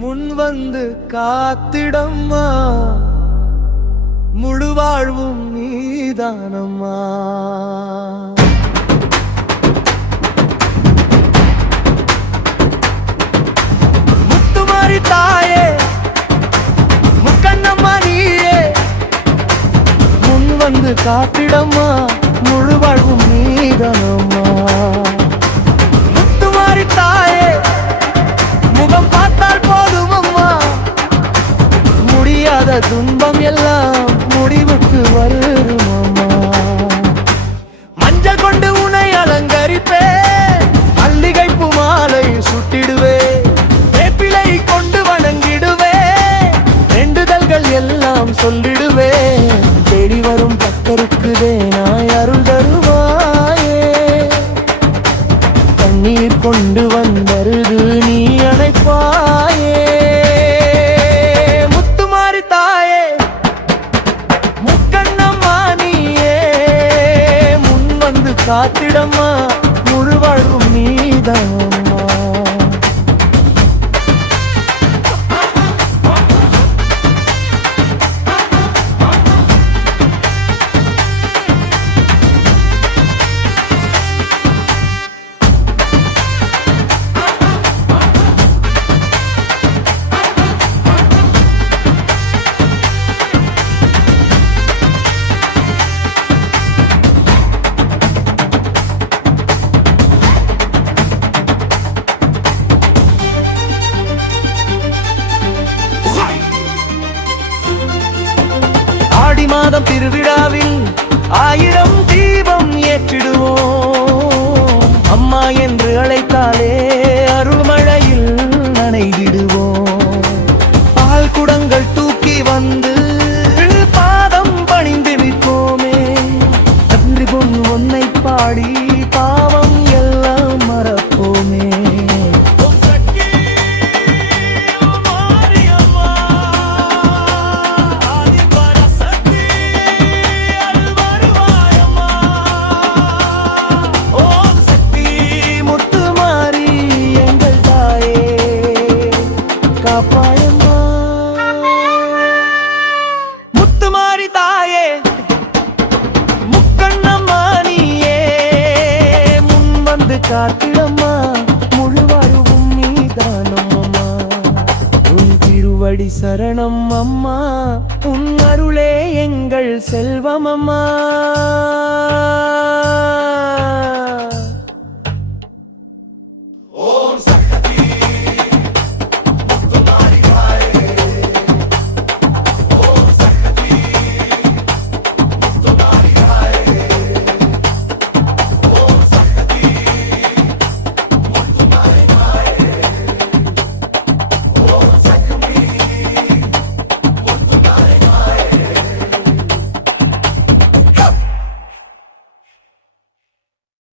முன் வந்து காத்திடம்மா, முழு வாழ்வும் நீதானம்மா. முத்துமாரி தாயே, முக்கண்ணம்மா நீயே, முன் வந்து காத்திடம்மா, முழு வாழ்வும் நீதானம்மா. முத்துமாரி தாயே, முகம் பார்த்தால் போதும் அம்மா, முடியாத துன்பம் எல்லாம் முடிவுக்கு வரும் அம்மா. மஞ்சள் கொண்டு உன்னை அலங்கரிப்பேன், மல்லிகைப்பூ மாலை சுட்டிடுவேன், வேப்பிலை கொண்டு வணங்கிடுவேன், வேண்டுதல்கள் எல்லாம் சொல்லிடுவேன். தேடி வரும் பக்தருக்கு தேனாய் அருள் தருவாயே, கண்ணீர் கொண்டு வந்தருது நீ அணைப்பாயே. முத்துமாரி தாயே, முக்கண்ணம்மா நீயே, முன் வந்து காத்திடம்மா, முழு வாழ்வும் நீதானம்மா. ஆடி மாதம் திருவிழாவில் 1000 தீபம் ஏற்றிடுவோம், அம்மா என்று அழைத்தாலே அருள்மழையில் நனைந்திடுவோம். பால் குடங்கள் தூக்கி வந்து பாதம் பணிந்து விற்போமே, நன்றி பொன் உன்னை பாடி பாவம் எல்லாம் மறப்போமே. முத்துமாரி தாயே, முக்கண்ணம்மா நீயே, முன் வந்து காத்திடம்மா, முழு வாழ்வும் நீதானம்மா. உன் திருவடி சரணம் அம்மா, உன் அருளே எங்கள் செல்வம் அம்மா.